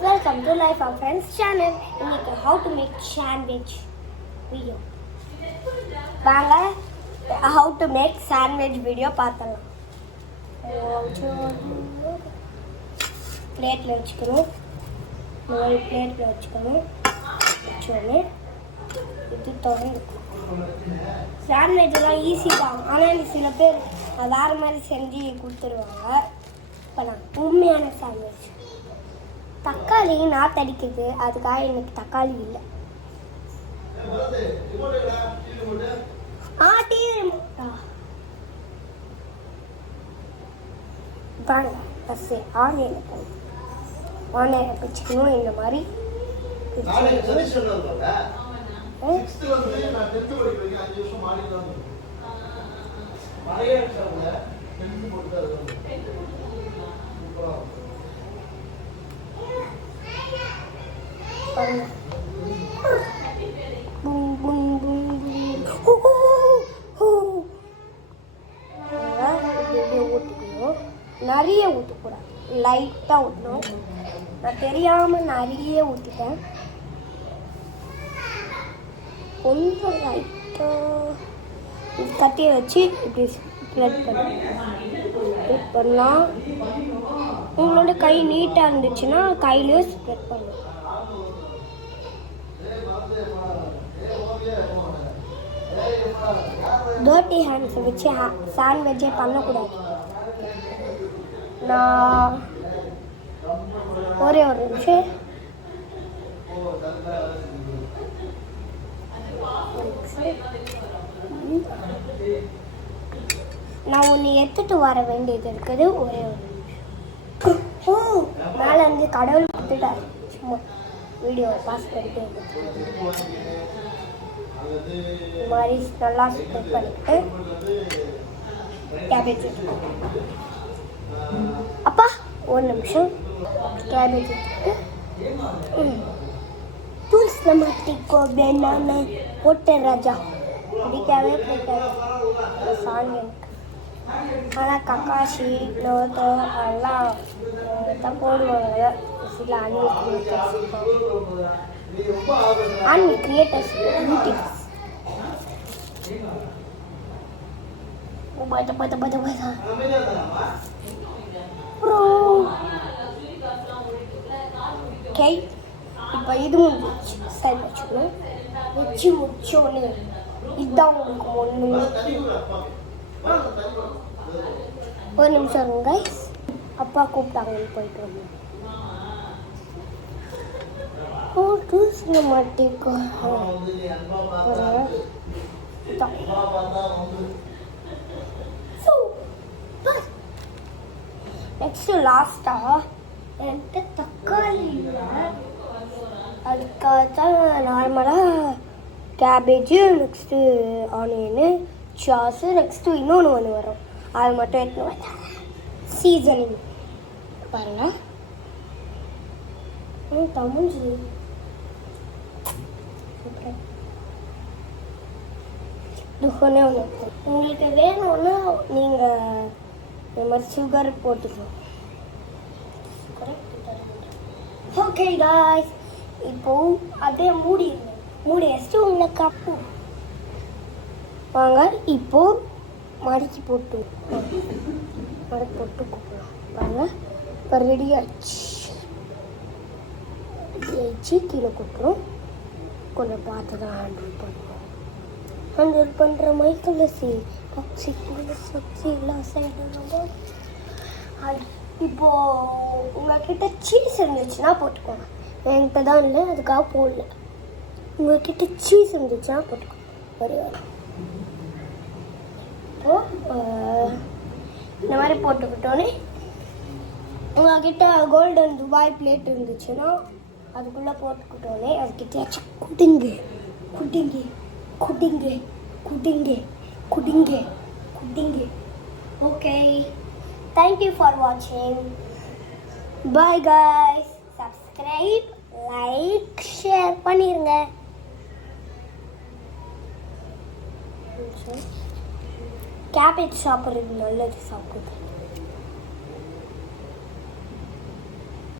welcome to Life of Friends channel. இன்னைக்கு how to make sandwich video. வாங்க how to make sandwich video பார்த்தலாம். பிளேட்ல வச்சுக்கணும். ஒரு பிளேட்ல வச்சுக்கணும். வச்சோனே இது தோணும். சாண்ட்விச்லாம் ஈஸி தான், ஆனால் சில பேர் வேறு மாதிரி செஞ்சு கொடுத்துருவாங்க. இப்போ நான் உண்மையான சாண்ட்விச் தக்காளி நாற்று அடிக்குது, அதுக்காக எனக்கு தக்காளி இல்லை. வாங்க ஃபஸ்ட்டு ஆனியனை பிச்சுக்கணும். இந்த மாதிரி நிறைய ஊற்றக்கூடாது, லைட்டாக ஊற்றணும். நான் தெரியாமல் நிறைய ஊற்றிட்டேன். கொஞ்சம் லைட்டாக கட்டியை வச்சு இப்படி ஸ்ப்ரெட் பண்ணலாம். உங்களோட கை நீட்டாக இருந்துச்சுன்னா கையிலேயே ஸ்ப்ரெட் பண்ணலாம். டர்ட்டி ஹேண்ட்ஸை வச்சு சாண்ட்விட்சே பண்ணக்கூடாது. நான் ஒரே ஒரு நிமிஷம் நான் ஒன்று எடுத்துட்டு வர வேண்டியது இருக்குது. ஒரே ஒரு நிமிஷம். மேலே இருந்து கடவுள் கொடுத்துட்டாரு, சும்மா வீடியோவை பாஸ் பண்ணிட்டு இந்த மாதிரி நல்லா ஸ்ப்ரெட் பண்ணிக்கிட்டு கேபேஜ் அப்பா ஒரு நிமிஷம் கேபேஜ் எடுத்துக்கிட்டு தூள்ஸ்ல மாட்டிக்கோ வேணாம போட்டேன் ராஜா. பிடிக்கவே பிடிக்காது சாங் எனக்கு. ஆனால் கக்காஷி நோட்டோ அதெல்லாம் தான் போடுவாங்க. சில அனிமல் கிரியேட்டர்ஸ் யூடியூப்ஸ் ஓகே. இப்போ இதுவும் சைட் வச்சுக்கணும். வச்சு முடிச்சோன்னு இதுதான் உங்களுக்கு ஒன்று. ஒரு நிமிஷம் இருங்க, அப்பா கூப்பிட்டாங்கன்னு போயிட்டு வந்தோம். மாட்டிக்கோ நெக்ஸ்ட் லாஸ்டா என்கிட்ட தக்காளி இல்லை, அதுக்காக தான் நார்மலாக cabbage, next onion, sauce, next இன்னொன்று ஒன்று வரும், அது மட்டும் எடுத்துன்னு வந்தாங்க. சீசனிங் பாருங்கள். தமிழ் துகனே ஒன்று. உங்களுக்கு வேணும்னா நீங்கள் இந்த மாதிரி சுகர் போட்டுக்கலாம். ஓகே காய்ஸ், இப்போ அதே மூடி வச்சுட்டு உங்களை கப்பு வாங்க. இப்போ மடக்கி போட்டு கூப்பிடலாம் வாங்க. இப்போ ரெடி ஆயிடுச்சு. கீழே கொட்டுறோம். கொஞ்சம் பார்த்து தான் ஹேண்டில் பண்ணுற மைக்கில் இப்போது உங்கள்கிட்ட சீஸ் இருந்துச்சுன்னா போட்டுக்கோங்க. என்கிட்ட தான் இல்லை, அதுக்காக போடல. உங்கள்கிட்ட சீஸ் இருந்துச்சுன்னா போட்டுக்கோங்க. ஒரு இந்த மாதிரி போட்டுக்கிட்டோன்னே உங்கள்கிட்ட கோல்டன் துபாய் பிளேட் இருந்துச்சுன்னா அதுக்குள்ளே போட்டுக்கிட்டோன்னே அதுக்கிட்ட குடிங்க குடிங்க குடிங்க குடிங்க குடிங்க குடிங்க. ஓகே, தேங்க்யூ ஃபார் வாட்சிங். Bye guys. Subscribe, like, share பண்ணிடுங்க. கேபேஜ் சாப்பிட்றது நல்லது, சாப்பிடுது.